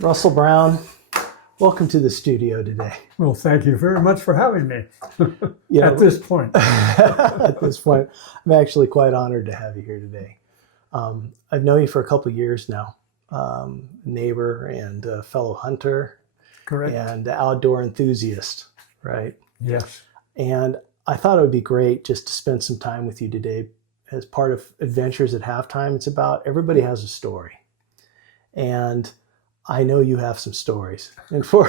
Russell Brown, welcome to the studio today. Well, thank you very much for having me You know, at this point. At this point, I'm actually quite honored to have you here today. I've known you for a couple of years now, neighbor and fellow hunter. Correct. And outdoor enthusiast, right? Yes. And I thought it would be great just to spend some time with you today as part of Adventures at Halftime. It's about everybody has a story. And I know you have some stories. And for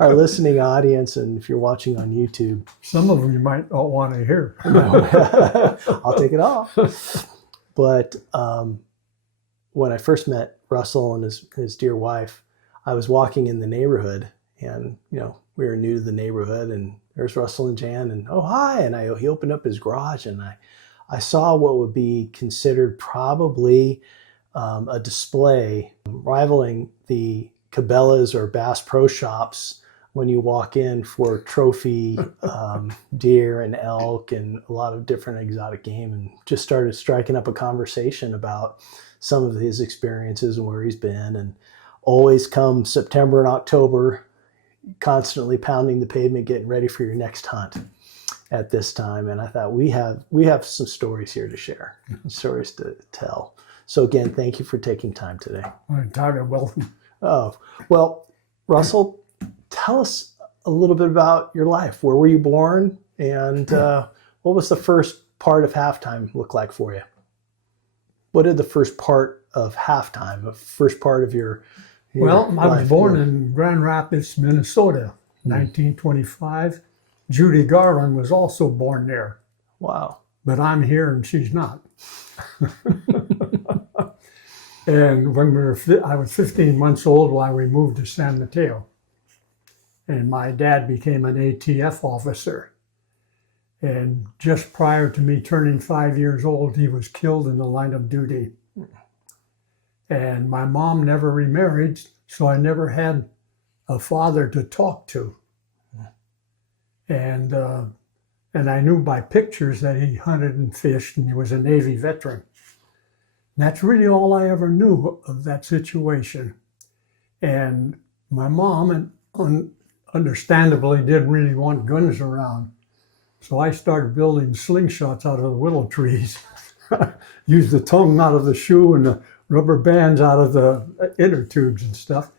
our listening audience, and if you're watching on YouTube, some of them you might not want to hear. I'll take it off. But when I first met Russell and his dear wife, I was walking in the neighborhood, and we were new to the neighborhood, and there's Russell and Jan, and oh hi, and he opened up his garage, and I saw what would be considered probably a display rivaling the Cabela's or Bass Pro Shops when you walk in for trophy deer and elk and a lot of different exotic game, and just started striking up a conversation about some of his experiences and where he's been. And always come September and October, constantly pounding the pavement, getting ready for your next hunt at this time. And I thought we have some stories here to share, stories to tell. So again, thank you for taking time today. I'm entirely welcome. Oh, well, Russell, tell us a little bit about your life. Where were you born? And what was the first part of halftime look like for you? What did the first part of halftime, the first part of your Well, I was life born look? in Grand Rapids, Minnesota, 1925. Judy Garland was also born there. Wow. But I'm here and she's not. And when I was 15 months old while we moved to San Mateo. And my dad became an ATF officer. And just prior to me turning 5 years old, he was killed in the line of duty. And my mom never remarried, so I never had a father to talk to. And I knew by pictures that he hunted and fished, and he was a Navy veteran. And that's really all I ever knew of that situation. And my mom, understandably, didn't really want guns around. So I started building slingshots out of the willow trees. Used the tongue out of the shoe and the rubber bands out of the inner tubes and stuff.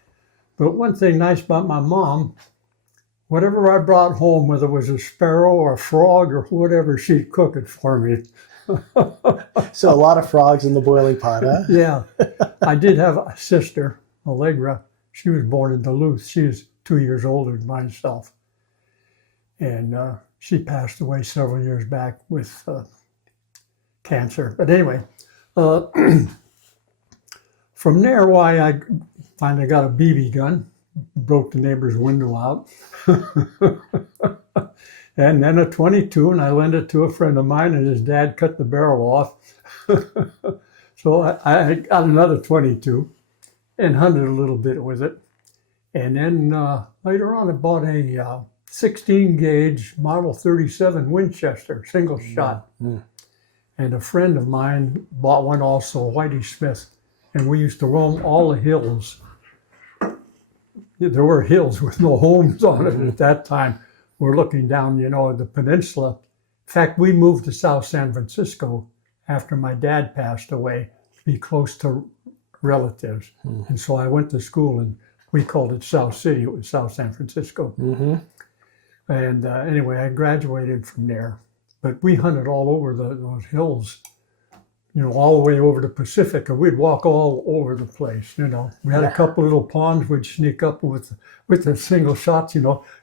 But one thing nice about my mom, whatever I brought home, whether it was a sparrow or a frog or whatever, she'd cook it for me. So a lot of frogs in the boiling pot, huh? Yeah. I did have a sister, Allegra. She was born in Duluth. She was 2 years older than myself. And she passed away several years back with cancer. But anyway, from there, why I finally got a BB gun, broke the neighbor's window out. And then a .22, and I lent it to a friend of mine, and his dad cut the barrel off. So I got another .22 and hunted a little bit with it. And then later on, I bought a 16 gauge Model 37 Winchester, single shot. And a friend of mine bought one also, Whitey Smith. And we used to roam all the hills. There were hills with no homes on it at that time. We're looking down, the peninsula. In fact, we moved to South San Francisco after my dad passed away to be close to relatives. And so I went to school, and we called it South City. It was South San Francisco. And anyway, I graduated from there. But we hunted all over those hills, all the way over the Pacific, and we'd walk all over the place, We had a couple little ponds we'd sneak up with the single shots,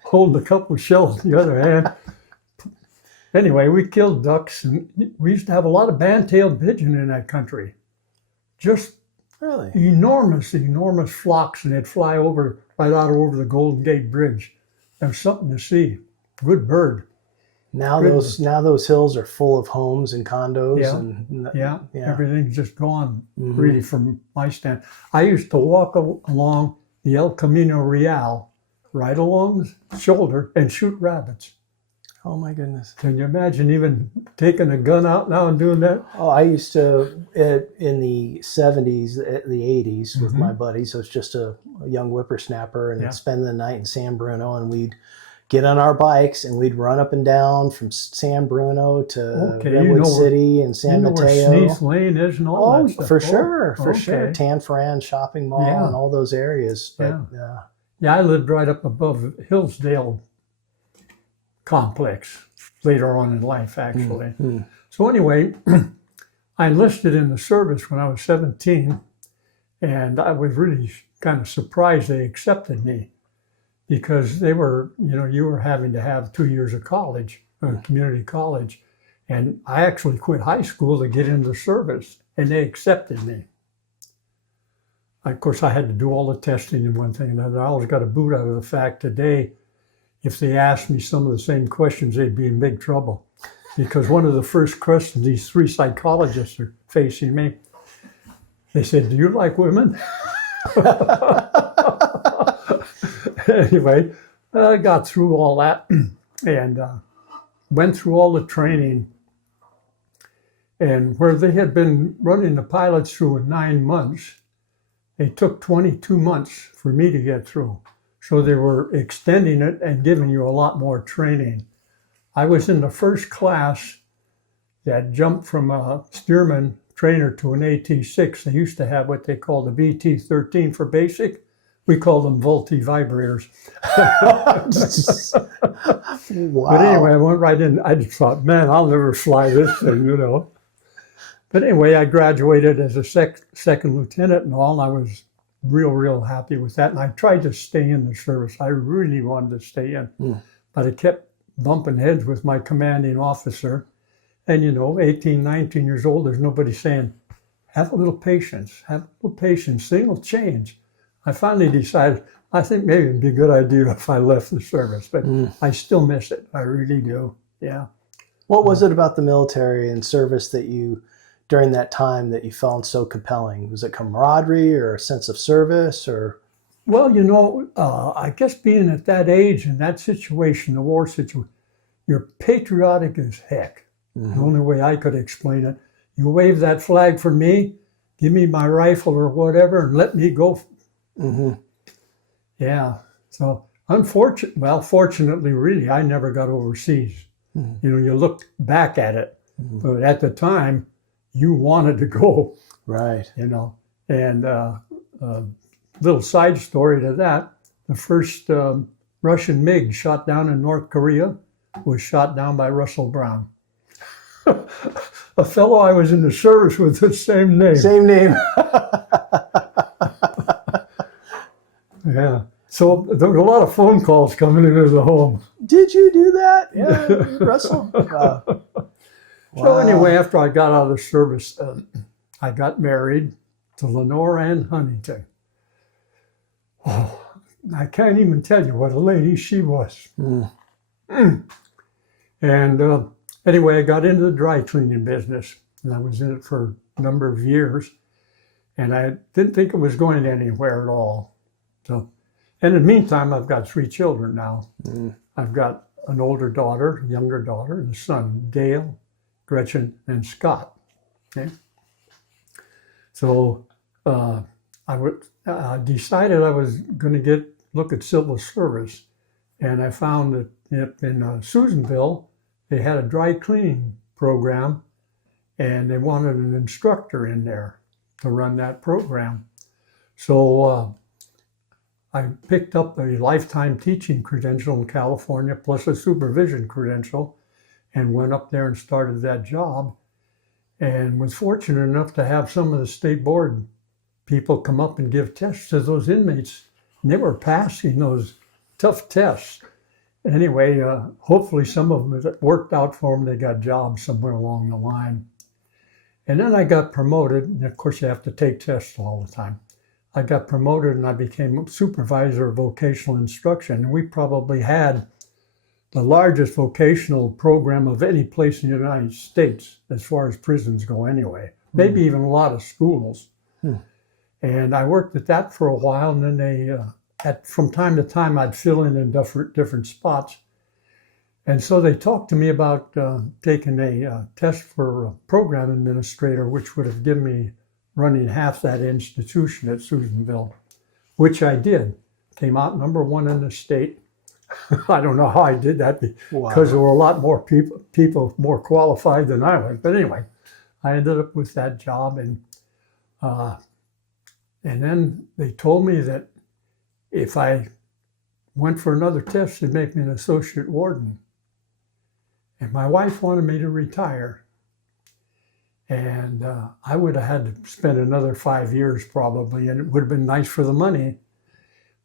holding a couple of shells in the other hand. Anyway, we killed ducks, and we used to have a lot of band-tailed pigeon in that country. Just Really? enormous flocks, and they'd fly right out over the Golden Gate Bridge. There's something to see. Good bird. Now those hills are full of homes and condos. Yeah. Everything's just gone, really, from my stand. I used to walk along the El Camino Real, right along the shoulder, and shoot rabbits. Oh my goodness. Can you imagine even taking a gun out now and doing that? Oh, I used to in the 70s, the 80s with my buddies. So it's just a young whippersnapper, and Yeah. spend the night in San Bruno, and we'd get on our bikes and we'd run up and down from San Bruno to Okay, Redwood City and San where Mateo. Sneath Lane is and all Oh, that stuff. for sure, for okay. sure. Tan Fran Shopping Mall Yeah. and all those areas. But Yeah. Yeah, I lived right up above Hillsdale complex later on in life, actually. So anyway, I enlisted in the service when I was 17, and I was really kind of surprised they accepted me, because they were, you were having to have 2 years of college, community college. And I actually quit high school to get into the service, and they accepted me. Of course, I had to do all the testing and one thing and another. I always got a boot out of the fact today, if they asked me some of the same questions, they'd be in big trouble. Because one of the first questions these 3 psychologists are facing me, they said, "Do you like women?" Anyway, I got through all that and went through all the training. And where they had been running the pilots through in 9 months, they took 22 months for me to get through. So they were extending it and giving you a lot more training. I was in the first class that jumped from a steerman trainer to an AT6. They used to have what they called a VT-13 for basic. We called them Vultee vibrators. Wow. But anyway, I went right in. I just thought, man, I'll never fly this thing, But anyway, I graduated as a second lieutenant and all, and I was real happy with that. And I tried to stay in the service. I really wanted to stay in. But I kept bumping heads with my commanding officer. And, 18, 19 years old, there's nobody saying, have a little patience, things will change. I finally decided, I think maybe it'd be a good idea if I left the service, but I still miss it. I really do. Yeah. What was it about the military and service that you, during that time, that you found so compelling? Was it camaraderie or a sense of service or? Well, I guess being at that age and that situation, the war situation, you're patriotic as heck. The only way I could explain it. You wave that flag for me, give me my rifle or whatever, and let me go. Yeah. So fortunately, really, I never got overseas. You look back at it, but at the time, you wanted to go. Right. And little side story to that, the first Russian MiG shot down in North Korea was shot down by Russell Brown. A fellow I was in the service with the same name. Same name. Yeah. So there were a lot of phone calls coming into the home. Did you do that? Yeah, Russell. So anyway, after I got out of the service, I got married to Lenore Ann Huntington. Oh, I can't even tell you what a lady she was. And anyway, I got into the dry cleaning business, and I was in it for a number of years, and I didn't think it was going anywhere at all. So, and in the meantime, I've got 3 children now. I've got an older daughter, younger daughter, and a son, Dale, Gretchen, and Scott. Okay. So I decided I was going to look at civil service, and I found that in Susanville, they had a dry cleaning program, and they wanted an instructor in there to run that program. So I picked up a lifetime teaching credential in California, plus a supervision credential, and went up there and started that job, and was fortunate enough to have some of the state board people come up and give tests to those inmates, and they were passing those tough tests. Anyway, hopefully some of them, it worked out for them. They got jobs somewhere along the line. And then I got promoted, and of course you have to take tests all the time. I got promoted and I became supervisor of vocational instruction, and we probably had the largest vocational program of any place in the United States as far as prisons go anyway, maybe even a lot of schools. And I worked at that for a while, and then from time to time I'd fill in different spots. And so they talked to me about taking a test for a program administrator, which would have given me running half that institution at Susanville, which I did. Came out #1 in the state. I don't know how I did that because there were a lot more people more qualified than I was. But anyway, I ended up with that job, and then they told me that if I went for another test, they'd make me an associate warden. And my wife wanted me to retire. And I would have had to spend another 5 years probably, and it would have been nice for the money.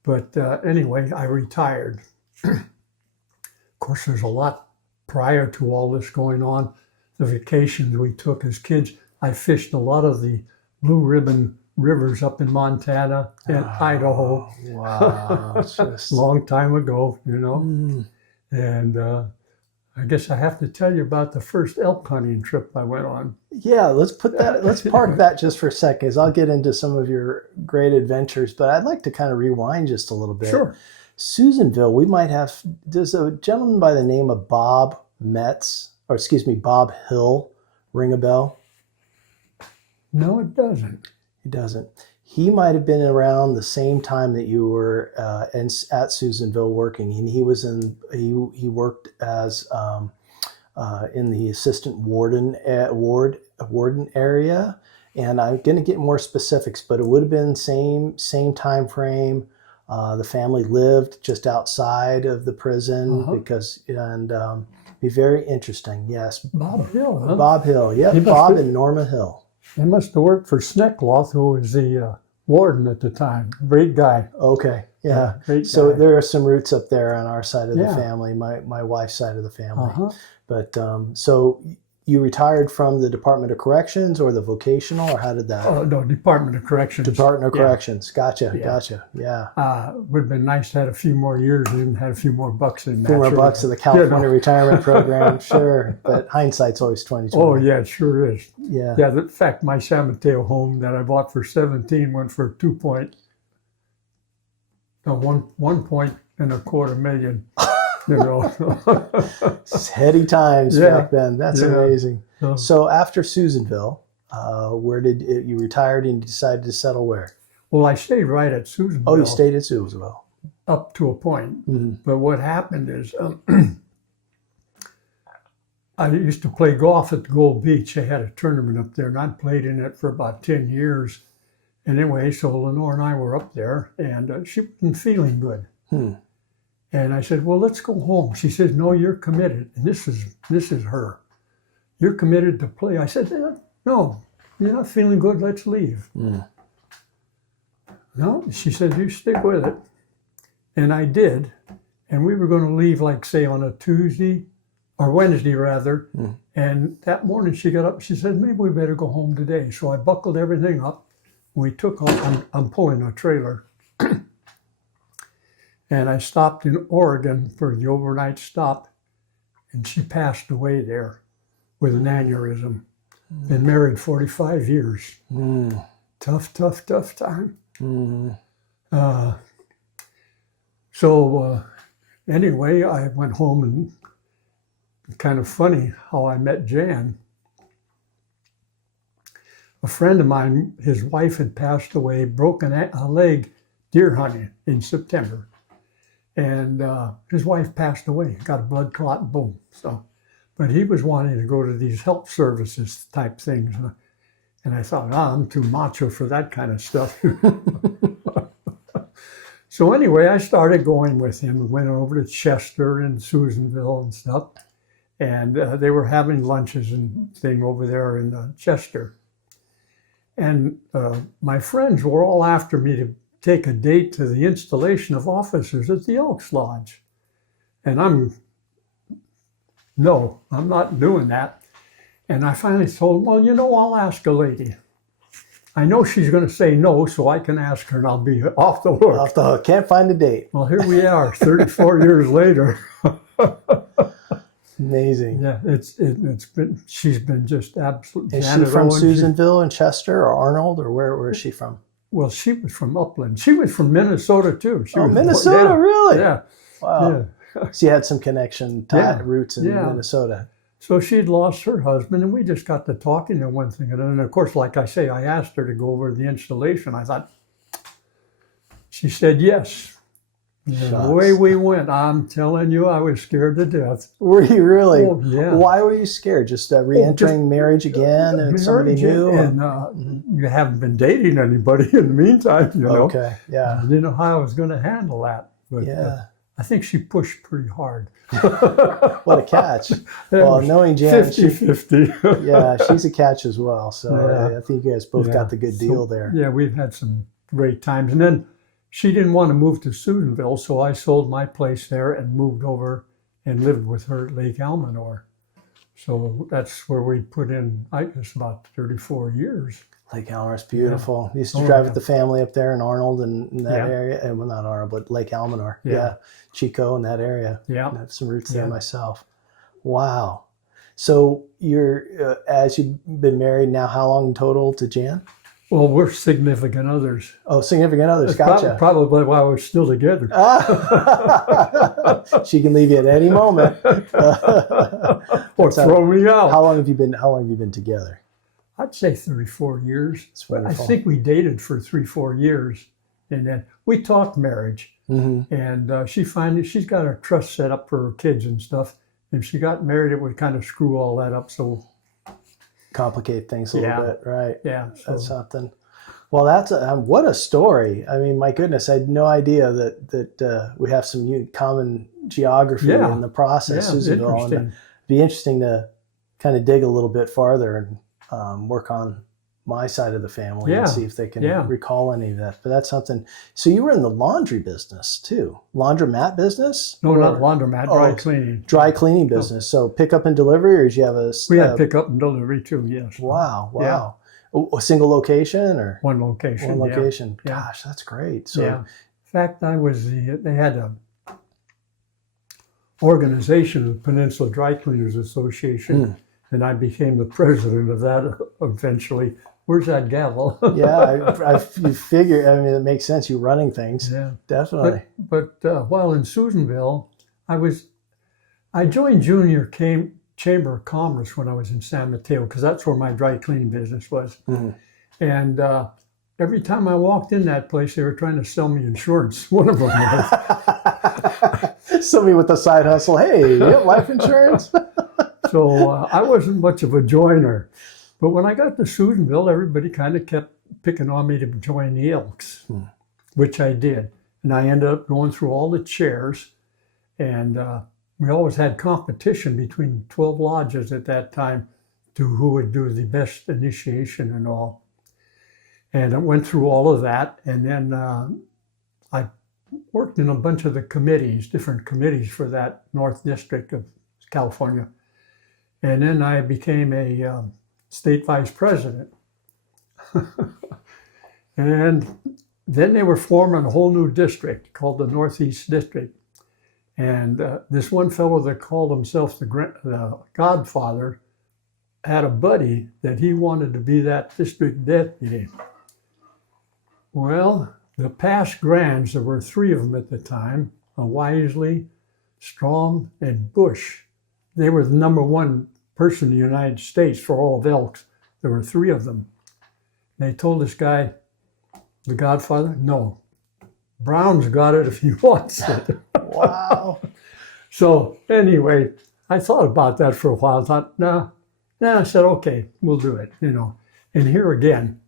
But anyway, I retired. Of course, there's a lot prior to all this going on. The vacations we took as kids, I fished a lot of the Blue Ribbon rivers up in Montana and Idaho. Wow. Just... long time ago, you know. And I guess I have to tell you about the first elk hunting trip I went on. Yeah, let's park that just for a second, because I'll get into some of your great adventures, but I'd like to kind of rewind just a little bit. Sure. Susanville, we might have, does a gentleman by the name of Bob Hill ring a bell? No, it doesn't. He doesn't. He might have been around the same time that you were at Susanville working, and he worked as in the assistant warden area. And I'm going to get more specifics, but it would have been same time frame. The family lived just outside of the prison be very interesting. Yes, Bob Hill. Huh? Bob Hill. Yep, Bob and Norma Hill. They must have worked for Sneckloth, who was the warden at the time. Great guy. Okay, yeah. Great So guy. there are some roots up there on our side of the family, my wife's side of the family. But so you retired from the Department of Corrections or the vocational, or how did that? Oh, no, Department of Corrections. Department of Corrections. Gotcha. Yeah. Would have been nice to have a few more years and had a few more bucks in that. A few more bucks in the California retirement program, sure. But hindsight's always 20/20. Oh, yeah, it sure is. Yeah. Yeah, in fact, my San Mateo home that I bought for 17 went for 1.25 million. You know. Heady times back then. That's amazing. So after Susanville, where did you retired and you decided to settle where? Well, I stayed right at Susanville. Oh, you stayed at Susanville. Up to a point. But what happened is I used to play golf at the Gold Beach. They had a tournament up there, and I'd played in it for about 10 years. Anyway, so Lenore and I were up there, and she wasn't feeling good. And I said, well, let's go home. She says, no, you're committed. And this is her. You're committed to play. I said, no, you're not feeling good. Let's leave. No, she said, you stick with it. And I did. And we were going to leave, like, say, on a Tuesday or Wednesday, rather. And that morning she got up. She said, maybe we better go home today. So I buckled everything up. We took off. I'm pulling a trailer. And I stopped in Oregon for the overnight stop, and she passed away there with an aneurysm. Been married 45 years. Tough time. So anyway, I went home, and kind of funny how I met Jan. A friend of mine, his wife had passed away, broken a leg deer hunting in September. And his wife passed away, got a blood clot, boom. So, but he was wanting to go to these health services type things. And I thought, I'm too macho for that kind of stuff. So anyway, I started going with him. We went over to Chester and Susanville and stuff. And they were having lunches and thing over there in Chester. And my friends were all after me to take a date to the installation of officers at the Elks Lodge. And I'm not doing that. And I finally told them, well, I'll ask a lady. I know she's going to say no, so I can ask her and I'll be off the hook. Off the hook. Can't find a date. Well, here we are, 34 years later. Amazing. Yeah, she's been just absolutely. Is she from Susanville and Chester or Arnold, or where is she from? Well, she was from Upland. She was from Minnesota too. Minnesota, really? Yeah. Wow. So you had some connection, roots in Minnesota. So she'd lost her husband, and we just got to talking and one thing. And then, of course, like I say, I asked her to go over the installation. I thought, she said yes. And away we went. I'm telling you, I was scared to death. Were you really? Oh, yeah. Why were you scared? Just re-entering marriage again and somebody new? And you haven't been dating anybody in the meantime, you know. Okay, yeah. I didn't know how I was going to handle that. But I think she pushed pretty hard. What a catch. Well, knowing Jan, 50-50. Yeah, she's a catch as well. So I think you guys both got the good deal there. Yeah, we've had some great times. And then she didn't want to move to Susanville, so I sold my place there and moved over and lived with her at Lake Almanor. So that's where we put in, I guess, about 34 years. Lake Almanor is beautiful. Yeah. Used to drive with the family up there in Arnold and in that area. And well, not Arnold, but Lake Almanor. Yeah. Chico in that area. Yeah. I have some roots there myself. Wow. So you're, as you've been married now, how long total to Jan? Well, we're significant others. Oh, significant others. That's Gotcha. Probably why we're still together. She can leave you at any moment. Or throw me out. How long have you been together? I'd say 34 years. That's wonderful. I think we dated for 3-4 years, and then we talked marriage. Mm-hmm. And she's got her trust set up for her kids and stuff. And if she got married, it would kind of screw all that up. So complicate things a little bit, right? Yeah, that's something. Well, that's what a story. I mean, my goodness, I had no idea that we have some common geography in the process. Susanville, and it'd be interesting to kind of dig a little bit farther and work on my side of the family and see if they can recall any of that. But that's something. So you were in the laundry business too, laundromat business? No, not laundromat, dry cleaning. Dry cleaning business. So pickup and delivery, or did you have a? We had pickup and delivery too. Yes. Wow. Yeah. A single location or one location? One location. Yeah. Gosh, that's great. So, in fact, they had a organization, the Peninsula Dry Cleaners Association, and I became the president of that eventually. Where's that gavel? You figure. I mean, it makes sense. You're running things. Yeah, definitely. But while in Susanville, I joined Junior Chamber of Commerce when I was in San Mateo, because that's where my dry cleaning business was. Mm-hmm. And every time I walked in that place, they were trying to sell me insurance. One of them was. Somebody with a side hustle. Hey, you have life insurance? So I wasn't much of a joiner. But when I got to Susanville, everybody kind of kept picking on me to join the Elks, which I did. And I ended up going through all the chairs. And we always had competition between 12 lodges at that time to who would do the best initiation and all. And I went through all of that. And then I worked in a bunch of the committees, different committees for that North District of California. And then I became a state vice president. And then they were forming a whole new district called the Northeast District. And this one fellow that called himself the Godfather had a buddy that he wanted to be that district deputy. Well, the past grands, there were 3 of them at the time, Wisely, Strom, and Bush. They were the number 1 person in the United States for all of Elks. There were 3 of them. They told this guy, the Godfather, no, Brown's got it if he wants it. Wow. So anyway, I thought about that for a while. I thought, nah. I said, okay, we'll do it, And here again,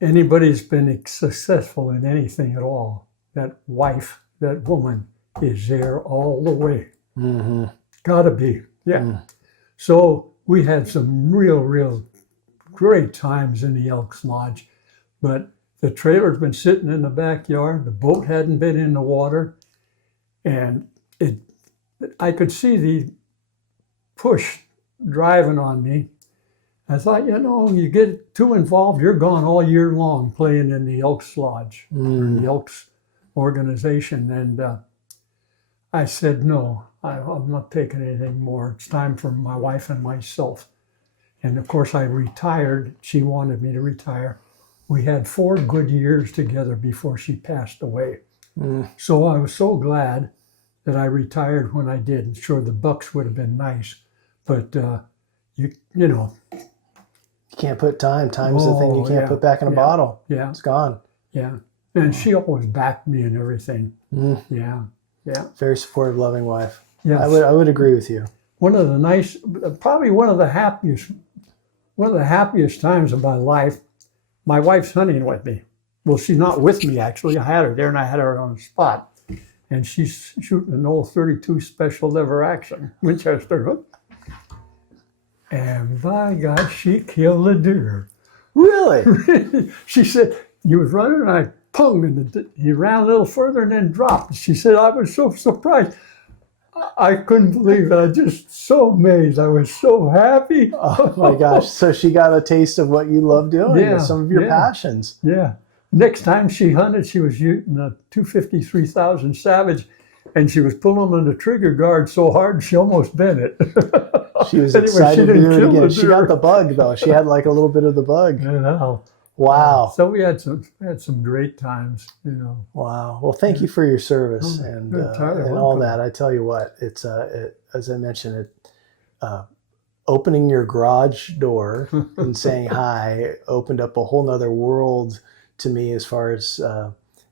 anybody's been successful in anything at all, that woman is there all the way. Mm-hmm. Gotta be, yeah. Mm. So we had some real great times in the Elks Lodge, but the trailer's been sitting in the backyard. The boat hadn't been in the water, and I could see the push driving on me. I thought, you get too involved, you're gone all year long playing in the Elks Lodge, or the Elks organization. And I said, no, I'm not taking anything more. It's time for my wife and myself. And of course, I retired. She wanted me to retire. We had 4 good years together before she passed away. So I was so glad that I retired when I did. Sure, the bucks would have been nice, but you know. You can't put time. Time's the thing you can't yeah, put back in a yeah, bottle. Yeah, It's gone. yeah. And she always backed me and everything. Mm. Yeah, yeah. Very supportive, loving wife. Yes. I would agree with you. One of the probably one of the happiest times of my life. My wife's hunting with me. Well, she's not with me actually. I had her there, and I had her on the spot, and she's shooting an old .32 special lever action Winchester. And by God, she killed a deer. Really? She said, you was running, and I pung, and he ran a little further and then dropped. She said, I was so surprised. I couldn't believe it. I was just so amazed. I was so happy. Oh my gosh. So she got a taste of what you love doing, Yeah, some of your yeah. passions. Yeah. Next time she hunted, she was shooting a 253,000 Savage, and she was pulling on the trigger guard so hard she almost bent it. She was Anyway, excited to do it kill again. the She deer. got the bug though. She had like a little bit of the bug. Yeah. Wow. So we had some great times, you know. Wow. Well, thank you for your service and all welcome. that. I tell you what, it's as I mentioned, opening your garage door and saying hi opened up a whole nother world to me as far as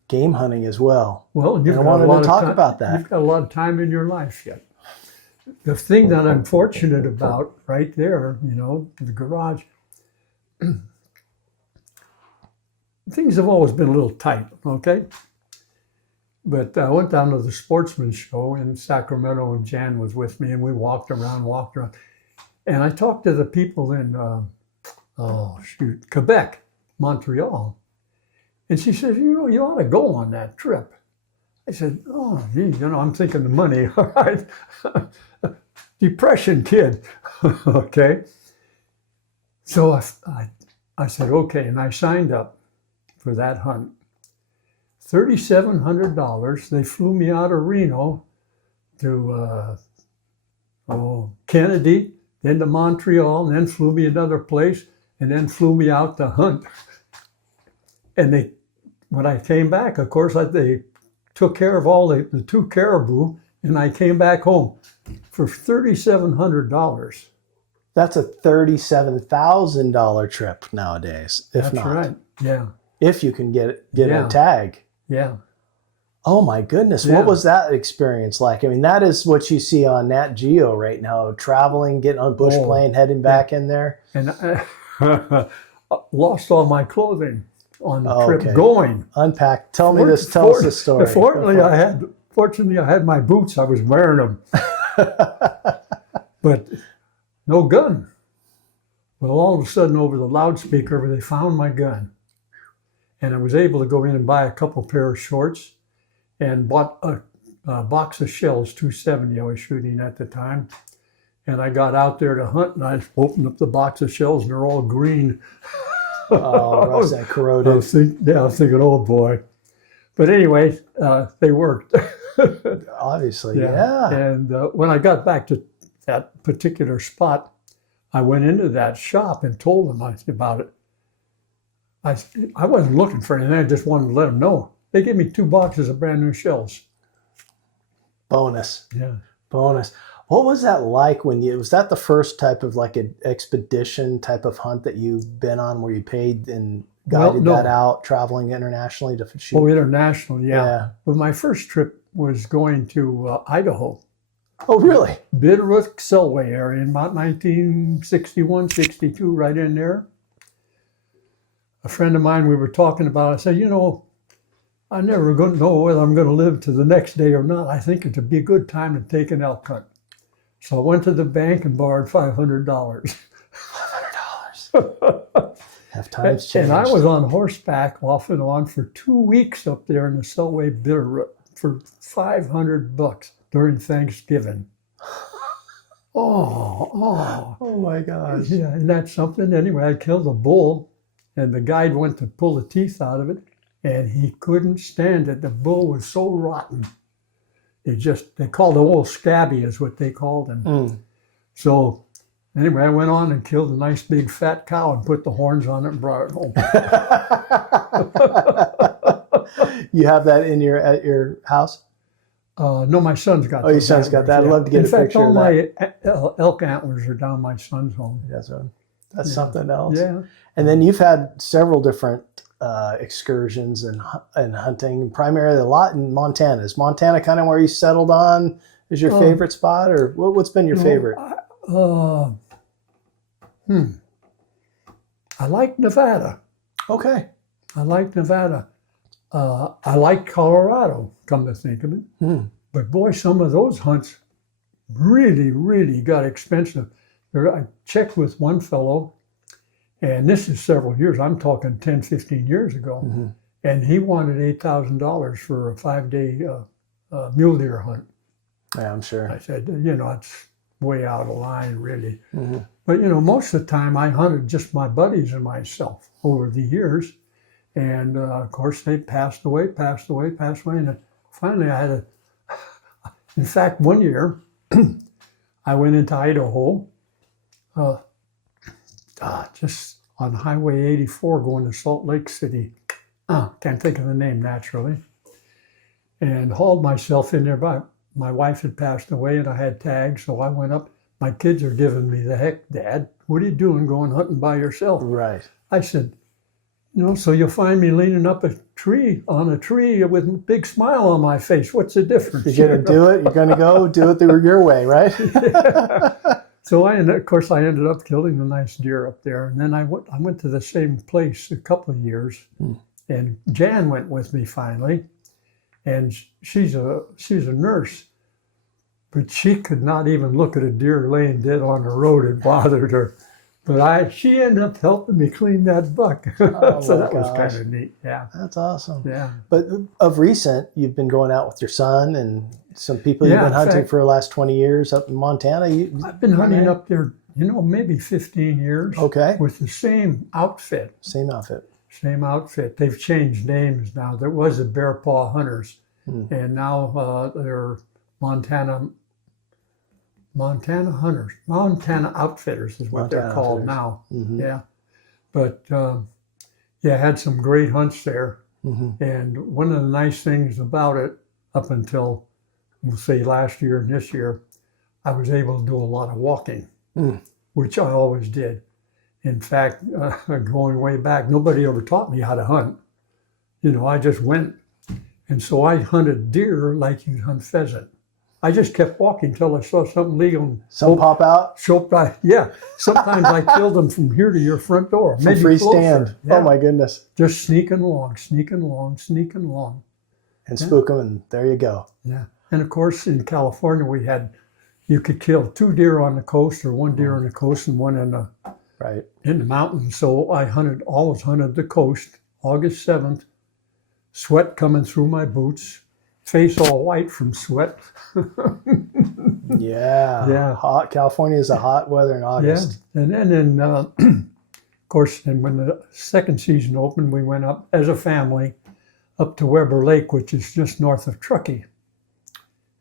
game hunting as well. Well, And I wanted to talk about that. You've got a lot of time in your life yet. The thing that I'm fortunate about right there, you know, the garage, things have always been a little tight, okay? But I went down to the Sportsman Show in Sacramento, and Jan was with me, and we walked around. And I talked to the people in, Quebec, Montreal. And she said, you know, you ought to go on that trip. I said, oh, gee, you know, I'm thinking the money, all right. Depression kid, okay? So I said, okay, and I signed up for that hunt. $3,700. They flew me out of Reno to Kennedy, then to Montreal, and then flew me another place, and then flew me out to hunt. And when I came back, of course, they took care of all the two caribou, and I came back home for $3,700. That's a $37,000 trip nowadays, if That's not. right. Yeah. If you can get Yeah. a tag. Yeah. Oh my goodness. Yeah. What was that experience like? I mean, that is what you see on Nat Geo right now, traveling, getting on a bush plane, heading back in there. And I lost all my clothing on the trip Okay. going. Unpack. Tell us this story. Fortunately, I had my boots. I was wearing them. But no gun. Well, all of a sudden, over the loudspeaker, they found my gun. And I was able to go in and buy a couple pair of shorts and bought a box of shells, 270 I was shooting at the time. And I got out there to hunt, and I opened up the box of shells, and they're all green. Oh, Russ, that corroded. I was thinking, oh boy. But anyway, they worked. Obviously, yeah. And when I got back to that particular spot, I went into that shop and told them about it. I wasn't looking for anything. I just wanted to let them know. They gave me 2 boxes of brand new shells. Bonus. Yeah. Bonus. What was that like was that the first type of like an expedition type of hunt that you've been on where you paid and guided that out, traveling internationally to shoot? Oh, international, Yeah. But my first trip was going to Idaho. Oh, really? Bitterroot, Selway area in about 1961, 62, right in there. A friend of mine, we were talking about, I said, you know, I never going to know whether I'm going to live to the next day or not. I think it'd be a good time to take an elk hunt. So I went to the bank and borrowed $500. $500. Have times changed. And I was on horseback off and on for 2 weeks up there in the Selway Bitterroot for $500 during Thanksgiving. Oh my gosh. Yeah, and that's something. Anyway, I killed a bull, and the guide went to pull the teeth out of it, and he couldn't stand it. The bull was so rotten. They called the old scabby is what they called him. Mm. So anyway, I went on and killed a nice big fat cow and put the horns on it and brought it home. You have that at your house? No, my son's got Oh, your those son's got antlers, that. I'd yeah. love to get In a fact, picture all of that. my elk antlers are down my son's home. That's Yeah. something else. Yeah. And then you've had several different excursions and hunting, primarily a lot in Montana. Is Montana kind of where you settled on? Is your favorite spot, or what's been your favorite? I like Nevada. Okay. I like Nevada. I like Colorado, come to think of it. But boy, some of those hunts really, really got expensive. I checked with one fellow, and this is several years. I'm talking 10, 15 years ago. And he wanted $8,000 for a 5-day mule deer hunt. Yeah, I'm sure. I said, it's way out of line, really. But, most of the time I hunted just my buddies and myself over the years. And, of course, they passed away. And finally I had in fact, one year I went into Idaho, just on Highway 84 going to Salt Lake City. Can't think of the name naturally. And hauled myself in there. But my wife had passed away and I had tags, so I went up. My kids are giving me the heck, Dad, what are you doing going hunting by yourself? Right. I said, so you'll find me leaning up on a tree with a big smile on my face. What's the difference? You're going to do it. You're going to go do it your way, right? So of course, I ended up killing a nice deer up there. And then I went to the same place a couple of years. And Jan went with me finally. And she's a nurse. But she could not even look at a deer laying dead on the road. It bothered her. But she ended up helping me clean that buck. Oh, so that was gosh. kind of neat. Yeah. That's awesome. Yeah. But of recent, you've been going out with your son and some people you've been in hunting fact, for the last 20 years up in Montana. I've been hunting up there, maybe 15 years. Okay. With the same outfit. Same outfit. Same outfit. They've changed names now. There was the Bear Paw Hunters, and now they're Montana Hunters. Montana Outfitters is what Montana they're called Outfitters. now. Yeah. But, had some great hunts there. And one of the nice things about it, up until, we'll say, last year and this year, I was able to do a lot of walking, which I always did. In fact, going way back, nobody ever taught me how to hunt. I just went. And so I hunted deer like you'd hunt pheasant. I just kept walking till I saw something legal. Some pop out? Sometimes I killed them from here to your front door. From free stand. Yeah. Oh my goodness. Just sneaking along. And spook them, and there you go. Yeah. And of course, in California, you could kill 2 deer on the coast, or 1 deer on the coast and 1 in the mountains. So I always hunted the coast, August 7th, sweat coming through my boots, face all white from sweat. Yeah. Hot. California is a hot weather in August. Yeah. And then, of course, and when the second season opened, we went up as a family up to Weber Lake, which is just north of Truckee.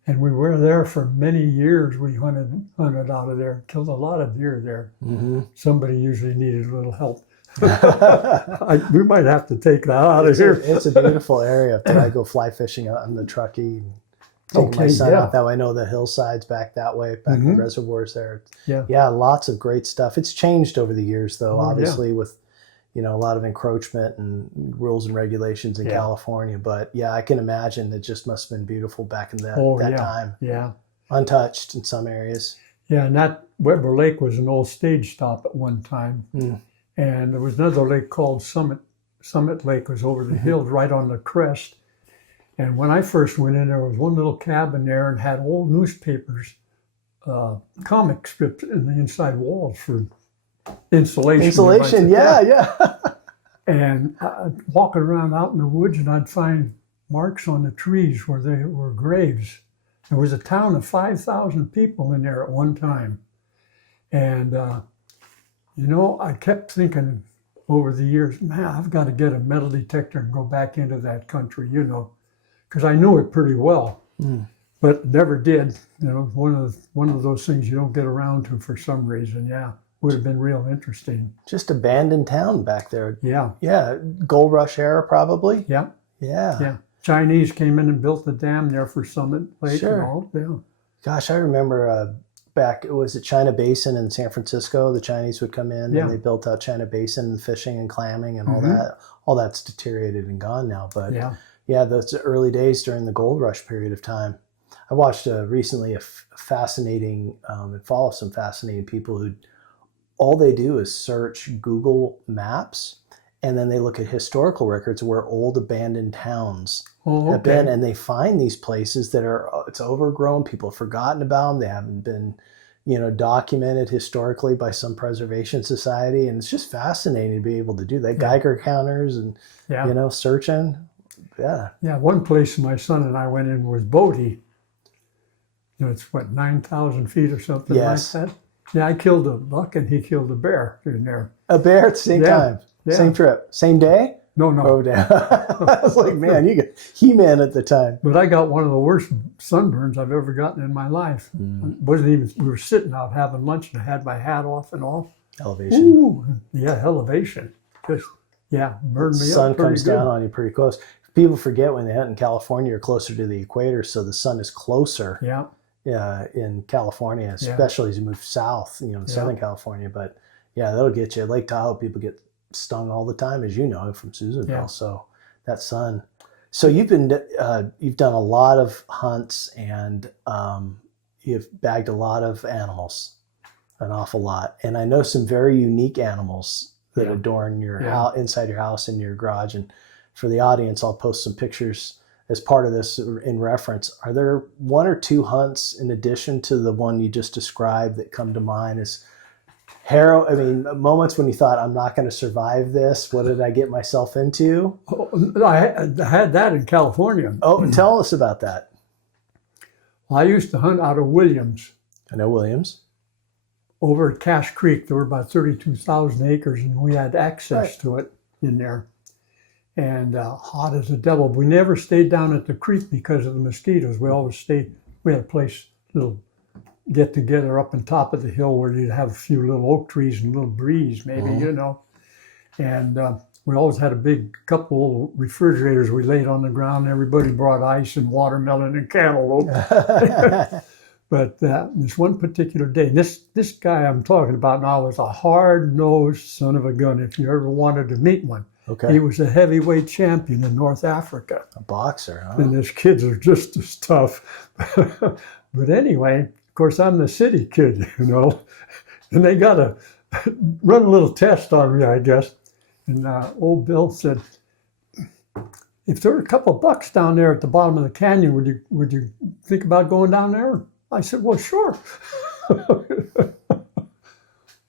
And we were there for many years. We hunted out of there, killed a lot of deer there. Somebody usually needed a little help. We might have to take that out of here. It's a beautiful area. I go fly fishing out on the Truckee. Taking my son out that way. I know the hillsides back that way, back in the reservoirs there. Yeah, lots of great stuff. It's changed over the years, though, obviously, with a lot of encroachment and rules and regulations in California. But yeah, I can imagine it just must have been beautiful back in that time. Yeah. Untouched in some areas. Yeah, and that Weber Lake was an old stage stop at one time. And there was another lake called Summit. Summit Lake was over the hills, right on the crest. And when I first went in, there was one little cabin there and had old newspapers, comic strips in the inside walls for insulation. Yeah. And I'd walk around out in the woods and I'd find marks on the trees where they were graves. There was a town of 5,000 people in there at one time. And, I kept thinking over the years, man, I've got to get a metal detector and go back into that country, because I knew it pretty well, but never did. One of those things you don't get around to for some reason. Yeah, would have been real interesting. Just abandoned town back there. Yeah. Yeah, gold rush era probably. Yeah. Yeah. Chinese came in and built the dam there for Summit Lake Sure. and all. Yeah. Gosh, I remember back, it was at China Basin in San Francisco. The Chinese would come in Yeah. and they built out China Basin and fishing and clamming and all Mhm. that. All that's deteriorated and gone now. But Yeah. yeah, those early days during the gold rush period of time. I watched recently a fascinating, and follow some fascinating people who all they do is search Google Maps and then they look at historical records where old abandoned towns Oh, have okay. been, and they find these places that are it's overgrown. People have forgotten about them. They haven't been, documented historically by some preservation society, and it's just fascinating to be able to do that. Yeah. Geiger counters and Yeah. searching. Yeah. Yeah. One place my son and I went in was Bodie. It's what, 9,000 feet or something Yes. like that. Yeah, I killed a buck and he killed a bear in there. A bear at the same Yeah. time, Yeah. same trip, same day. No, no. Oh damn! I was like, man, you got He-Man at the time. But I got one of the worst sunburns I've ever gotten in my life. Wasn't even. We were sitting out having lunch, and I had my hat off and all. Elevation. Ooh, yeah, elevation. Just burned me Sun up. Pretty comes good. down on you pretty close. People forget when they hunt in California, you're closer to the equator, so the sun is closer. Yeah, In California, especially as you move south, in Southern California. But yeah, that'll get you. At Lake Tahoe, people get stung all the time, as you know, from Susanville. Yeah. So that sun. So you've done a lot of hunts, and you've bagged a lot of animals, an awful lot. And I know some very unique animals that adorn your house, inside your house, in your garage. And for the audience, I'll post some pictures as part of this in reference. Are there one or two hunts in addition to the one you just described that come to mind as moments when you thought, I'm not going to survive this? What did I get myself into? I had that in California. Oh, tell us about that. I used to hunt out of Williams. I know Williams. Over at Cache Creek, there were about 32,000 acres, and we had access to it in there. And hot as the devil. We never stayed down at the creek because of the mosquitoes. We always stayed. We had a place, little get together up on top of the hill where you'd have a few little oak trees and a little breeze, maybe, And we always had a big couple of refrigerators we laid on the ground. Everybody brought ice and watermelon and cantaloupe. But this one particular day, this guy I'm talking about now was a hard-nosed son of a gun. If you ever wanted to meet one. Okay. He was a heavyweight champion in North Africa. A boxer, huh? And his kids are just as tough. But anyway, of course, I'm the city kid, and they got to run a little test on me, I guess. And old Bill said, if there were a couple of bucks down there at the bottom of the canyon, would you think about going down there? I said, well, sure.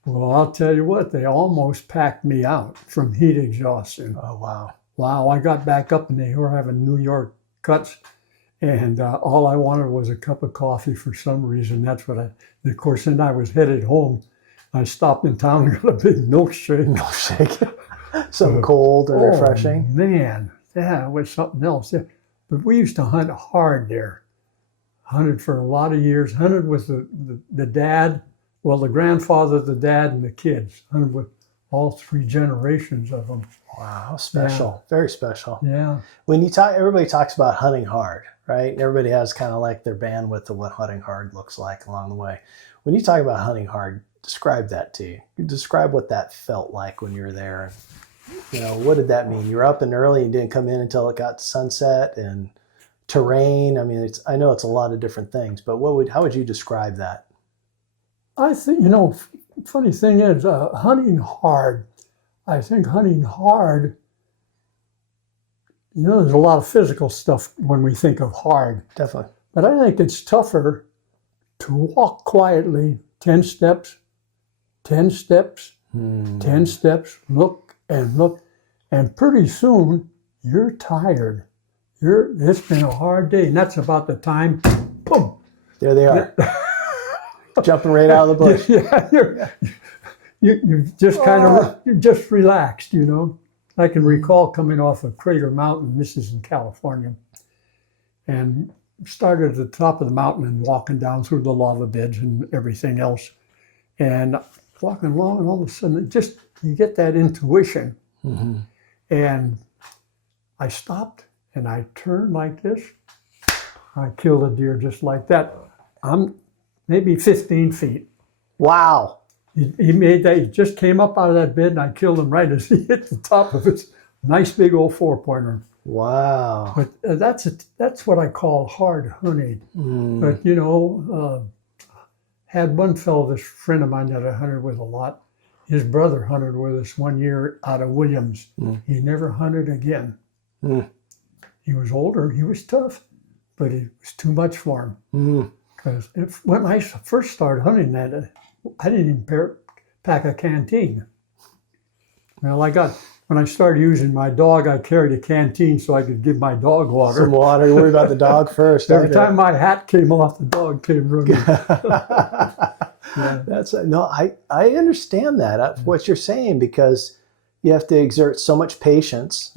Well, I'll tell you what, they almost packed me out from heat exhaustion. Oh, wow. Wow, I got back up and they were having New York cuts, and all I wanted was a cup of coffee for some reason. That's what and of course, then I was headed home. I stopped in town and got a big milkshake. Milkshake. Something cold and refreshing. Man, yeah, it was something else. Yeah. But we used to hunt hard there. Hunted for a lot of years. Hunted with the dad. Well, the grandfather, the dad, and the kids. Hunted with all three generations of them. Wow, how special. Very special. Yeah. When you talk, everybody talks about hunting hard, right? Everybody has kind of like their bandwidth of what hunting hard looks like along the way. When you talk about hunting hard, describe that to you. Describe what that felt like when you were there. What did that mean? You were up and early and didn't come in until it got to sunset, and terrain. I mean, I know it's a lot of different things, but how would you describe that? I think, funny thing is, hunting hard. I think hunting hard, there's a lot of physical stuff when we think of hard. Definitely. But I think it's tougher to walk quietly 10 steps, 10 steps, 10 steps, look, and pretty soon you're tired. It's been a hard day, and that's about the time, boom. There they are. Jumping right out of the bush. Yeah, you just kind of, you're just relaxed, I can recall coming off of Crater Mountain, this is in California, and started at the top of the mountain and walking down through the lava beds and everything else. And walking along, and all of a sudden, you get that intuition. Mm-hmm. And I stopped and I turned like this. I killed a deer just like that. I'm maybe 15 feet. Wow. He made that. He just came up out of that bed, and I killed him right as he hit the top of his nice big old 4-pointer. Wow. But that's what I call hard hunting. But had one fellow, this friend of mine that I hunted with a lot. His brother hunted with us one year out of Williams. He never hunted again. He was older. He was tough, but it was too much for him. Because when I first started hunting that, I didn't even pack a canteen. Well, when I started using my dog, I carried a canteen so I could give my dog water. Some water. Worry about the dog first. Every time my hat came off, the dog came running. I understand that what you're saying, because you have to exert so much patience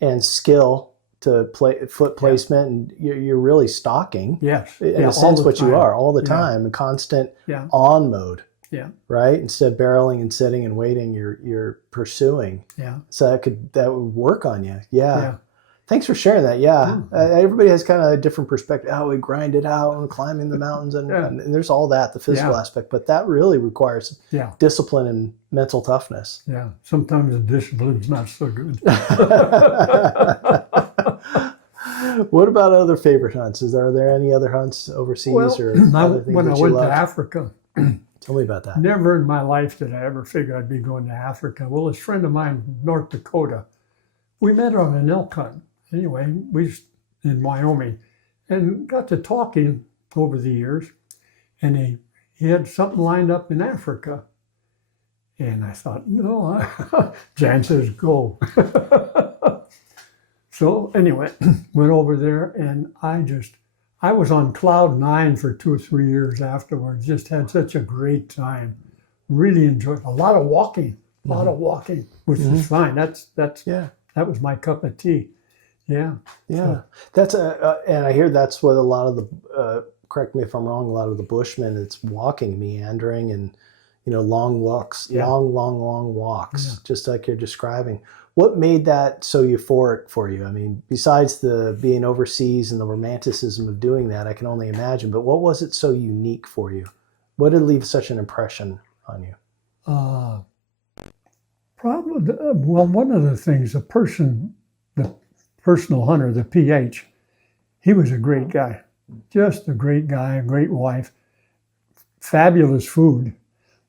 and skill to foot placement, and you're really stalking. Yes, in a sense, what you are all the time, constant on mode. Yeah. Right. Instead of barreling and sitting and waiting, you're pursuing. Yeah. So that would work on you. Yeah. Thanks for sharing that. Yeah. Everybody has kind of a different perspective. Oh, we grind it out and climbing the mountains and there's all that, the physical aspect, but that really requires discipline and mental toughness. Yeah. Sometimes the discipline's not so good. What about other favorite hunts? Are there any other hunts overseas or other things when that I you went love? to Africa? Tell me about that. Never in my life did I ever figure I'd be going to Africa. Well, this friend of mine from North Dakota, we met on an elk hunt. Anyway, we was in Wyoming and got to talking over the years. And he had something lined up in Africa. And I thought, no, Jan says go. So anyway, went over there, and I was on cloud 9 for 2 or 3 years afterwards. Just had such a great time. Really enjoyed a lot of walking, which is fine. That was my cup of tea. Yeah. Yeah. That's and I hear that's what a lot of the, correct me if I'm wrong, a lot of the Bushmen, it's walking, meandering, and, long walks, long walks, just like you're describing. What made that so euphoric for you? I mean, besides the being overseas and the romanticism of doing that, I can only imagine, but what was it so unique for you? What did leave such an impression on you? Probably, one of the things, the personal hunter, the PH, he was a great guy. Just a great guy, a great wife, fabulous food.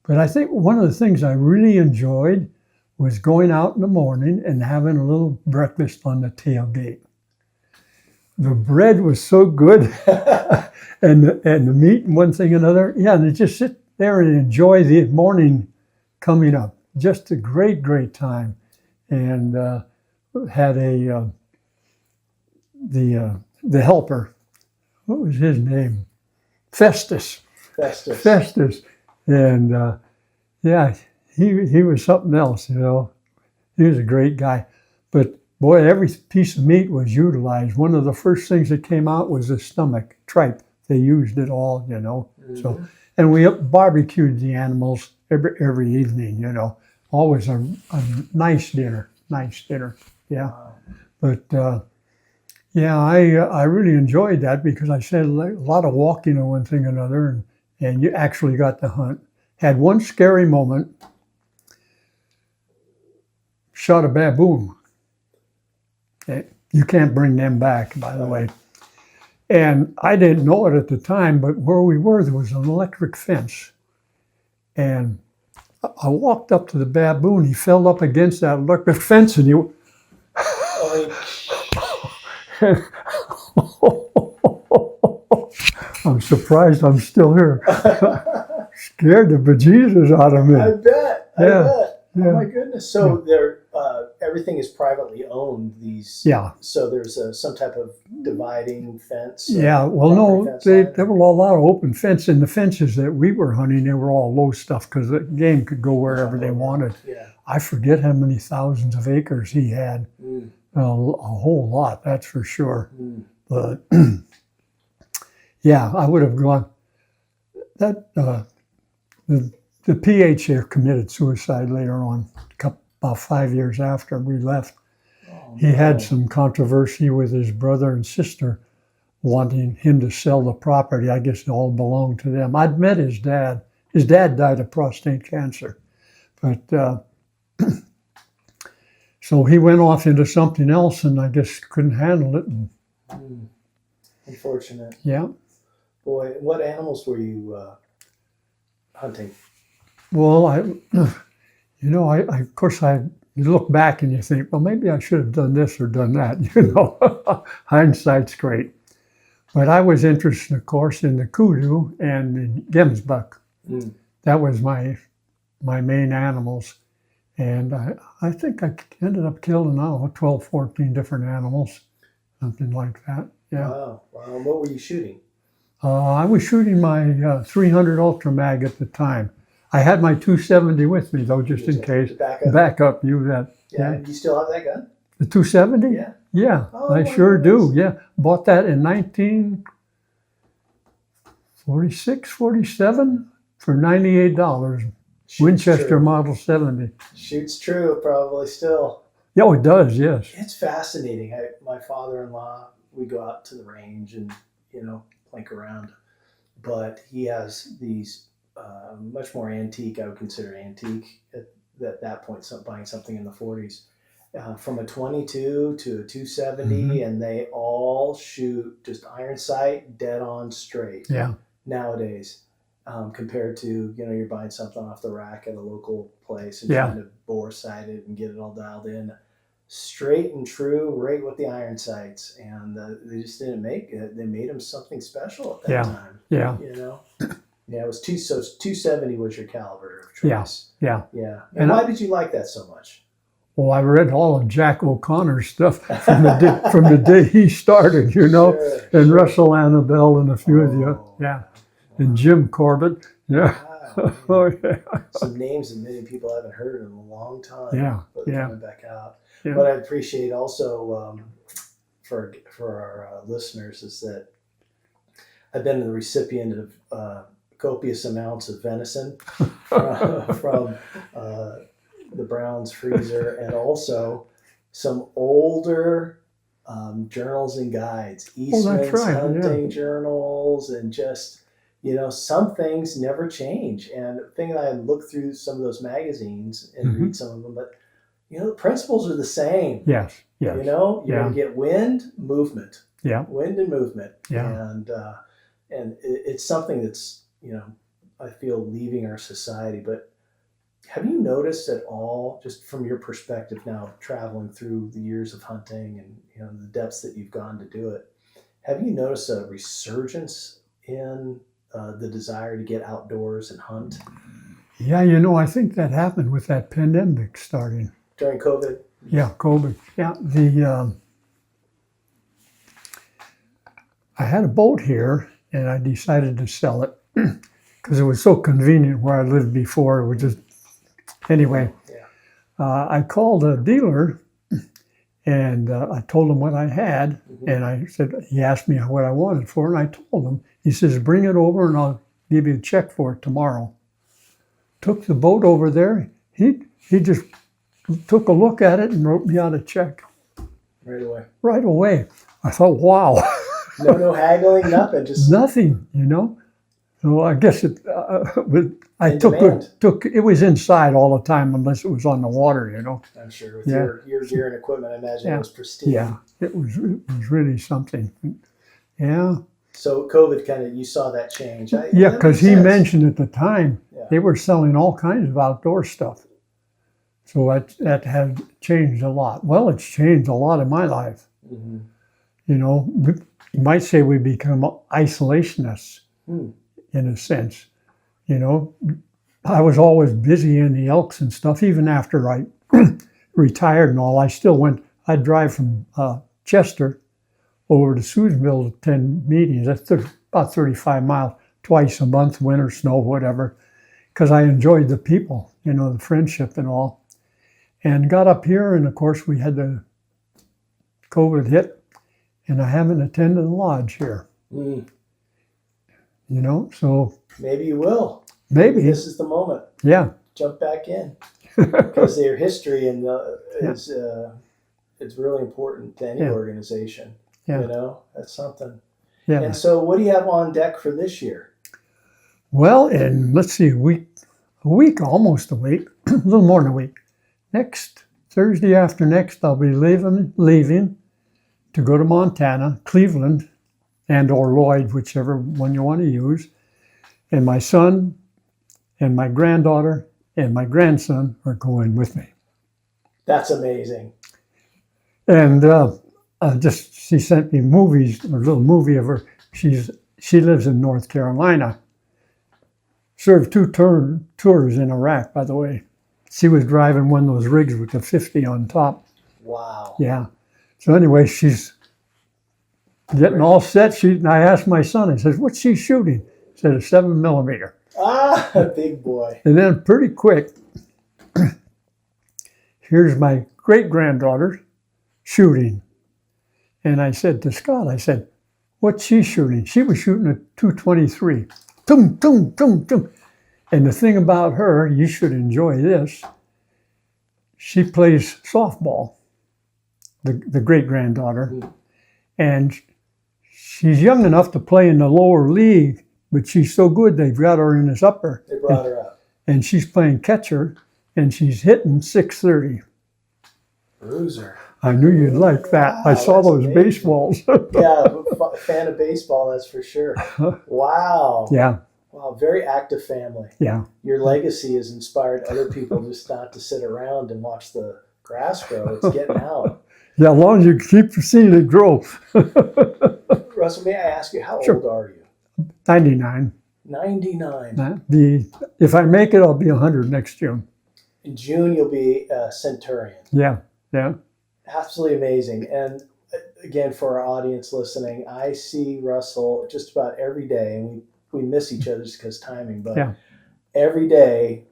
But I think one of the things I really enjoyed was going out in the morning and having a little breakfast on the tailgate. The bread was so good, and the meat and one thing and another. Yeah, and just sit there and enjoy the morning coming up. Just a great, great time. And had the helper, what was his name? Festus. And he was something else, He was a great guy. But boy, every piece of meat was utilized. One of the first things that came out was the stomach, tripe. They used it all, So, and we barbecued the animals every evening, Always a nice dinner. Yeah. But I really enjoyed that because I said a lot of walking and one thing or another, and you actually got to hunt. Had one scary moment. Shot a baboon. You can't bring them back, by the way. And I didn't know it at the time, but where we were, there was an electric fence. And I walked up to the baboon. He fell up against that electric fence, and I'm surprised I'm still here. Scared the bejesus out of me. I bet. Oh my goodness. So everything is privately owned. So there's some type of dividing fence. Yeah. Well, no, there were a lot of open fence, and the fences that we were hunting, they were all low stuff because the game could go wherever they wanted. Yeah. I forget how many thousands of acres he had. A whole lot, that's for sure. But I would have gone. The PH there committed suicide later on, about 5 years after we left. He had no. some controversy with his brother and sister wanting him to sell the property. I guess it all belonged to them. I'd met his dad. His dad died of prostate cancer. But so he went off into something else and I guess couldn't handle it. And, Unfortunate. yeah. Boy, what animals were you hunting? Well, of course, you look back and you think, well, maybe I should have done this or done that. Hindsight's great. But I was interested, of course, in the kudu and the gemsbuck. That was my main animals. And I think I ended up killing, 12, 14 different animals, something like that. Yeah. Wow. What were you shooting? I was shooting my 300 Ultra Mag at the time. I had my 270 with me, though, just in case. Backup, you that. Yeah. Do you still have that gun? The 270? Yeah. Yeah, Oh, I sure do. Yeah. Bought that in 1946, 47 for $98. Winchester true. Model 70. Shoots true, probably still. Yeah, it does, yes. It's fascinating. My father-in-law, we go out to the range and, plink around. But he has these much more antique, I would consider antique at that point, buying something in the 40s. From a 22 to a 270, and they all shoot just iron sight, dead on straight. Yeah. Nowadays, compared to you're buying something off the rack at a local place and trying to bore sight it and get it all dialed in, straight and true, right with the iron sights, and they just didn't make it. They made them something special at that time. Yeah. Yeah, it was 270 was your caliber of choice. Yeah. And why did you like that so much? Well, I read all of Jack O'Connor's stuff from the day he started, Sure. and Russell Annabelle and a few of you, and Jim Corbett, Wow, oh yeah, some names that many people haven't heard in a long time. But coming back out. Yeah. What I appreciate also for our listeners is that I've been the recipient of copious amounts of venison from the Browns freezer, and also some older journals and guides, Eastman's hunting journals, and just some things never change. And the thing that I look through some of those magazines and read some of them, but the principles are the same. Yes. You're going to get wind, movement. Yeah. Wind and movement. Yeah. And it's something that's I feel leaving our society. But have you noticed at all, just from your perspective now, traveling through the years of hunting and the depths that you've gone to do it, have you noticed a resurgence in the desire to get outdoors and hunt? Yeah, I think that happened with that pandemic starting. During COVID? Yeah, COVID. Yeah, I had a boat here, and I decided to sell it because it was so convenient where I lived before. It was just, anyway. I called a dealer, and I told him what I had, and I said, he asked me what I wanted for it, and I told him. He says, bring it over, and I'll give you a check for it tomorrow. Took the boat over there. He just took a look at it and wrote me out a check. Right away. I thought, wow. No haggling, nothing. Just nothing, So I guess it was inside all the time unless it was on the water, I'm sure with your gear and equipment, I imagine it was pristine. Yeah, it was really something. Yeah. So COVID you saw that change. Because he mentioned at the time they were selling all kinds of outdoor stuff. So that had changed a lot. Well, it's changed a lot in my life. You might say we become isolationists in a sense. I was always busy in the elks and stuff. Even after I retired and all, I still went. I'd drive from Chester over to Susanville to attend meetings. That's about 35 miles, twice a month, winter, snow, whatever, because I enjoyed the people, the friendship and all. And got up here, and of course we had the COVID hit, and I haven't attended the lodge here. So maybe you will. Maybe this is the moment. Yeah, jump back in because their history and is it's really important to any Yeah. organization. Yeah. You know, that's something. Yeah. And so, what do you have on deck for this year? Well, and let's see, almost a week, a little more than a week. Next Thursday after next, I'll be leaving to go to Montana, Cleveland, and or Lloyd, whichever one you want to use. And my son and my granddaughter and my grandson are going with me. That's amazing. And she sent me movies, a little movie of her. She lives in North Carolina. Served two tours in Iraq, by the way. She was driving one of those rigs with the 50 on top. Wow. Yeah. So anyway, she's getting all set. I asked my son, I said, what's she shooting? He said, a 7mm. Ah, big boy. And then pretty quick, here's my great-granddaughter shooting. And I said to Scott, I said, what's she shooting? She was shooting a 223. Tum, tum, tum, tum. And the thing about her, you should enjoy this, she plays softball, the great-granddaughter. And she's young enough to play in the lower league, but she's so good they've got her in this upper. They brought her up. And she's playing catcher, and she's hitting .630. Bruiser. I knew you'd like that. Wow, I saw that's those amazing. baseballs. Yeah, fan of baseball, that's for sure. Wow. Yeah, Wow, very active family. yeah. Your legacy has inspired other people just not to sit around and watch the grass grow. It's getting out. Yeah, as long as you keep seeing it grow. Russell, may I ask you, how Sure. old are you? 99. 99. If I make it, I'll be 100 next June. In June, you'll be a centurion. Yeah, yeah. Absolutely amazing. And again, for our audience listening, I see Russell just about every day, and we miss each other just because timing, but Yeah. every day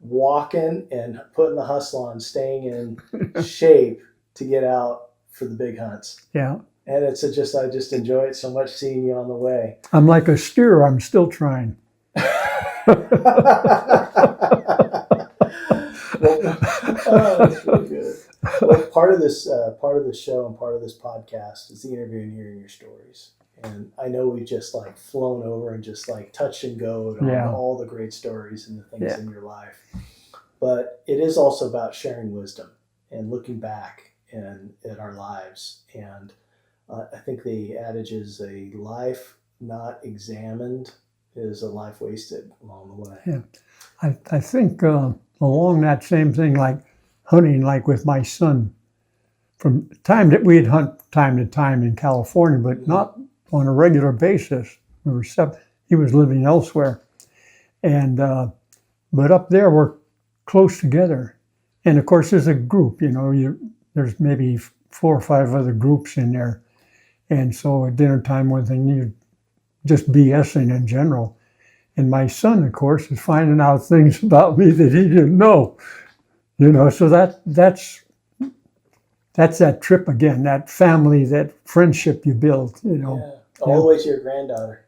walking and putting the hustle on, staying in shape to get out for the big hunts. Yeah. And I just enjoy it so much seeing you on the way. I'm like a steer. I'm still trying. That's really good. Well, part of this show and part of this podcast is the interview and hearing your stories. And I know we've just like flown over and just like touch and go on Yeah. all the great stories and the things Yeah. in your life. But it is also about sharing wisdom and looking back at our lives. And I think the adage is a life not examined is a life wasted along the way. Yeah. I think along that same thing, like hunting, like with my son, from time that we'd hunt time to time in California, but not on a regular basis. He was living elsewhere. And but up there we're close together. And of course there's a group, there's maybe 4 or 5 other groups in there. And so at dinner time, one thing, you just BSing in general. And my son, of course, is finding out things about me that he didn't know. So that's that trip again, that family, that friendship you build, Yeah. All the way to your granddaughter.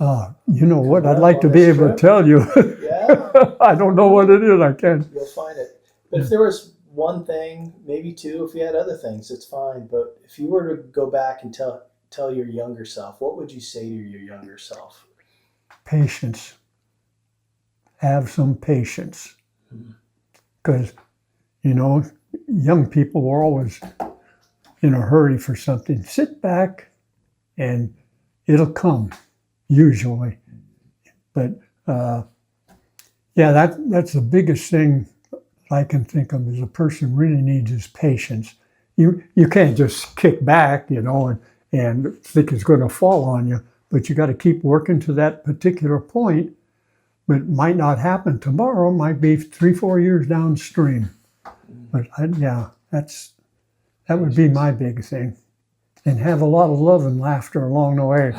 You know what? I'd up like on to be this able trip? to tell you. Yeah. I don't know what it is. I can't. You'll find it. But if there was one thing, maybe 2, if you had other things, it's fine. But if you were to go back and tell your younger self, what would you say to your younger self? Patience. Have some patience. Because, young people were always in a hurry for something. Sit back and it'll come, usually. But, that's the biggest thing I can think of is a person really needs is patience. You can't just kick back, and think it's going to fall on you, but you got to keep working to that particular point. But it might not happen tomorrow, might be 3-4 years downstream. But that would be my big thing. And have a lot of love and laughter along the way.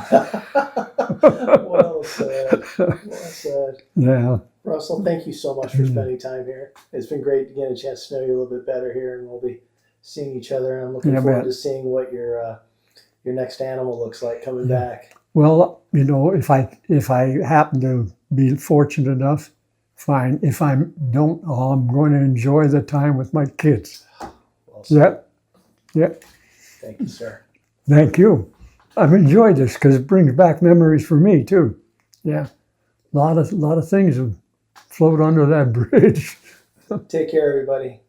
Well said. Well said. Yeah. Russell, thank you so much for spending time here. It's been great to get a chance to know you a little bit better here, and we'll be seeing each other. And I'm looking forward to seeing what your next animal looks like coming back. Well, if I happen to be fortunate enough, fine. If I don't, I'm going to enjoy the time with my kids. Well said. Yeah. Thank you, sir. Thank you. I've enjoyed this because it brings back memories for me too. Yeah. A lot of things have flowed under that bridge. Take care, everybody.